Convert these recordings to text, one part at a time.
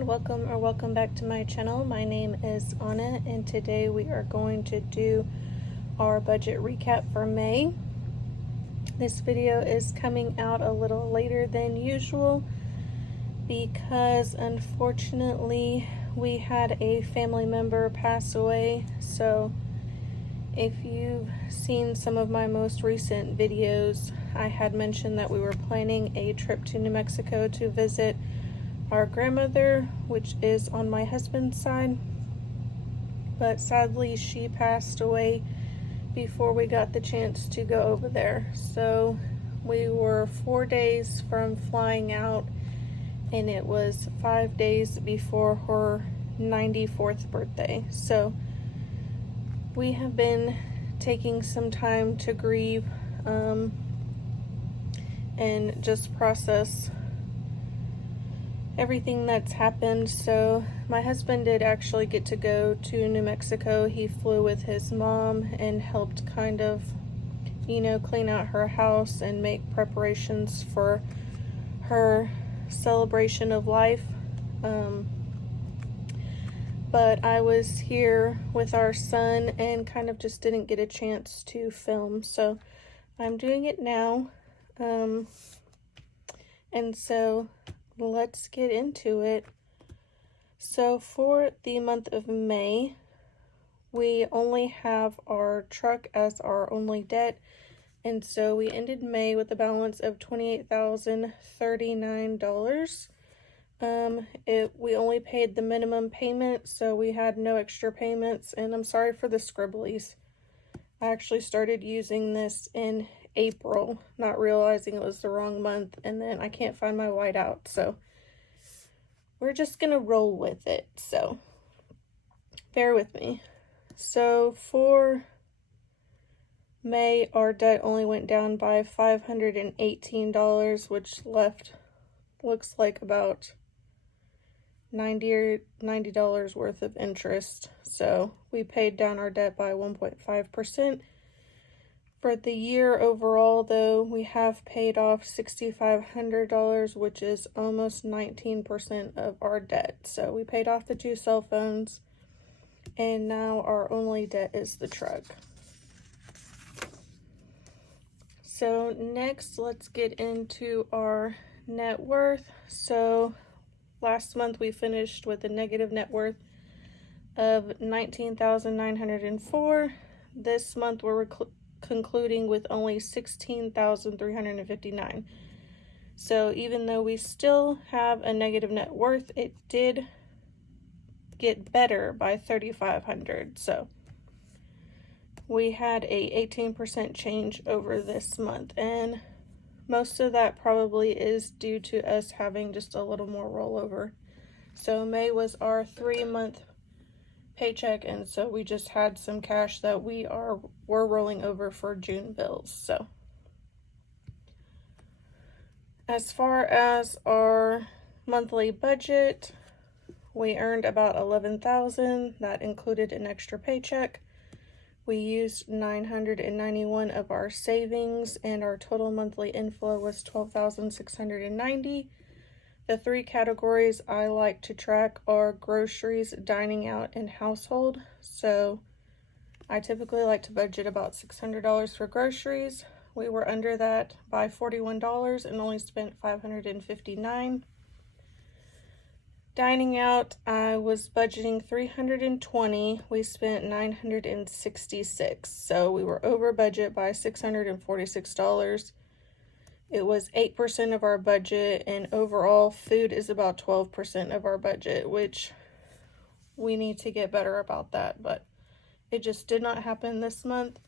everyone, welcome back to my channel. My name is Anna and today we are going to do our budget recap for May. This video is coming out a little later than usual because unfortunately we had a family member pass away. So if you've seen some of my most recent videos, I had mentioned that we were planning a trip to New Mexico to visit our grandmother, which is on my husband's side, but sadly she passed away before we got the chance to go over there. So we were 4 days from flying out and it was 5 days before her 94th birthday. So we have been taking some time to grieve and just process everything that's happened. So my husband did actually get to go to New Mexico. He flew with his mom and helped kind of, clean out her house and make preparations for her celebration of life. But I was here with our son and kind of just didn't get a chance to film. So I'm doing it now. And so let's get into it. So for the month of May, we only have our truck as our only debt, and so we ended May with a balance of $28,039. We only paid the minimum payment, so we had no extra payments, and I'm sorry for the scribblies. I actually started using this in April, not realizing it was the wrong month, and then I can't find my whiteout, so we're just gonna roll with it, so bear with me. So for May, our debt only went down by $518, which looks like about $90 worth of interest. So we paid down our debt by 1.5%. For the year overall, though, we have paid off $6,500, which is almost 19% of our debt. So we paid off the 2 cell phones, and now our only debt is the truck. So next, let's get into our net worth. So last month we finished with a negative net worth of $19,904. This month we're concluding with only $16,359. So even though we still have a negative net worth, it did get better by $3,500. So we had a 18% change over this month, and most of that probably is due to us having just a little more rollover. So May was our 3-month paycheck, and so we just had some cash that we're rolling over for June bills. So as far as our monthly budget, we earned about $11,000. That included an extra paycheck. We used $991 of our savings, and our total monthly inflow was $12,690. The 3 categories I like to track are groceries, dining out, and household. So I typically like to budget about $600 for groceries. We were under that by $41 and only spent $559. Dining out, I was budgeting $320. We spent $966. So we were over budget by $646. It was 8% of our budget, and overall food is about 12% of our budget, which we need to get better about that, but it just did not happen this month,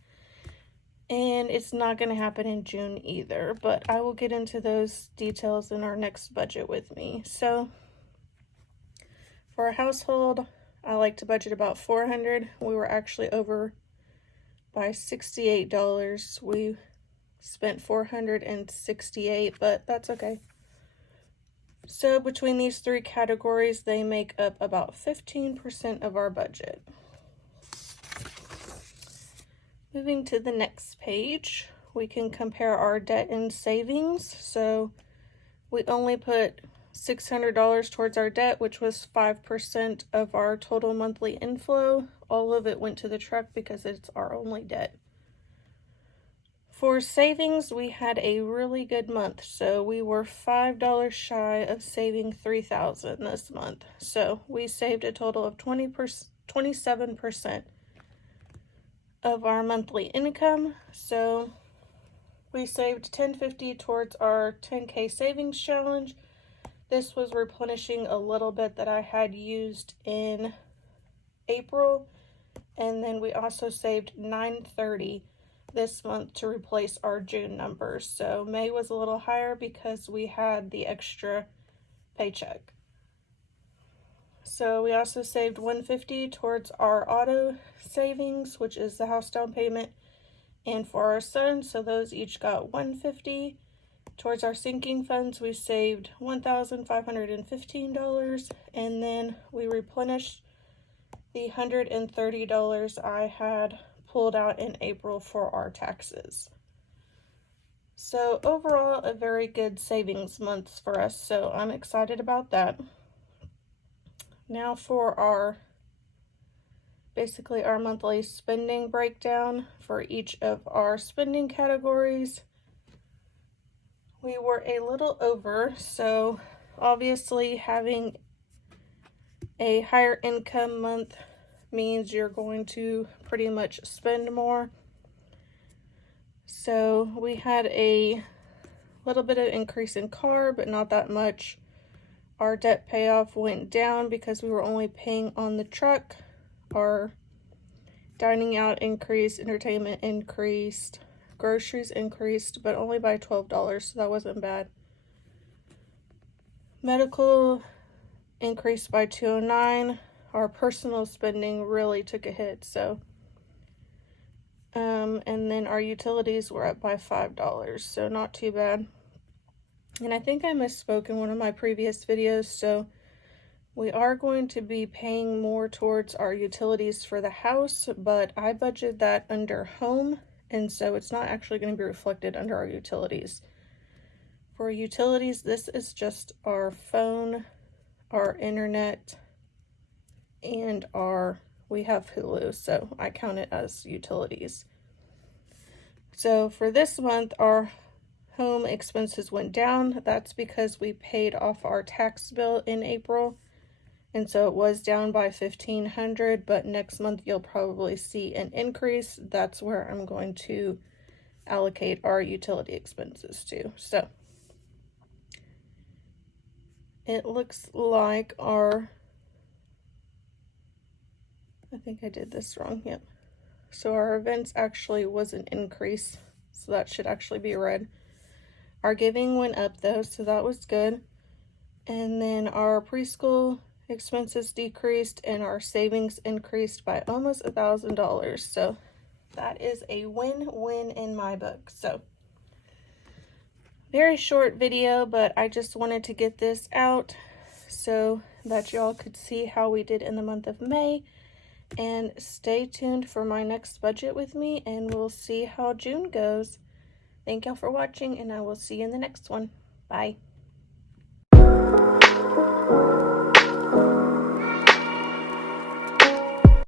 and it's not going to happen in June either, but I will get into those details in our next budget with me. So for a household, I like to budget about $400. We were actually over by $68. We spent $468, but that's okay. So between these 3 categories, they make up about 15% of our budget. Moving to the next page, we can compare our debt and savings. So we only put $600 towards our debt, which was 5% of our total monthly inflow. All of it went to the truck because it's our only debt. For savings, we had a really good month. So we were $5 shy of saving $3,000 this month. So we saved a total of 27% of our monthly income. So we saved $10.50 towards our 10K savings challenge. This was replenishing a little bit that I had used in April. And then we also saved $9.30 this month to replace our June numbers. So May was a little higher because we had the extra paycheck. So we also saved $150 towards our auto savings, which is the house down payment, and for our son, so those each got $150. Towards our sinking funds, we saved $1,515, and then we replenished the $130 I had pulled out in April for our taxes. So overall, a very good savings month for us, so I'm excited about that. Now for our basically our monthly spending breakdown for each of our spending categories. We were a little over, so obviously having a higher income month means you're going to pretty much spend more. So we had a little bit of increase in car, but not that much. Our debt payoff went down because we were only paying on the truck. Our dining out increased, entertainment increased, groceries increased, but only by $12, so that wasn't bad. Medical increased by $209. Our personal spending really took a hit, so and then our utilities were up by $5, so not too bad. And I think I misspoke in one of my previous videos, so we are going to be paying more towards our utilities for the house, but I budgeted that under home, and so it's not actually going to be reflected under our utilities. For utilities, this is just our phone, our internet, and we have Hulu, so I count it as utilities. So for this month, our home expenses went down. That's because we paid off our tax bill in April, and so it was down by $1,500, but next month you'll probably see an increase. That's where I'm going to allocate our utility expenses to. So it looks like I think I did this wrong, yep. So our events actually was an increase, so that should actually be red. Our giving went up though, so that was good. And then our preschool expenses decreased and our savings increased by almost $1,000. So that is a win-win in my book. So very short video, but I just wanted to get this out so that y'all could see how we did in the month of May. And stay tuned for my next budget with me, and we'll see how June goes. Thank y'all for watching, and I will see you in the next one. Bye.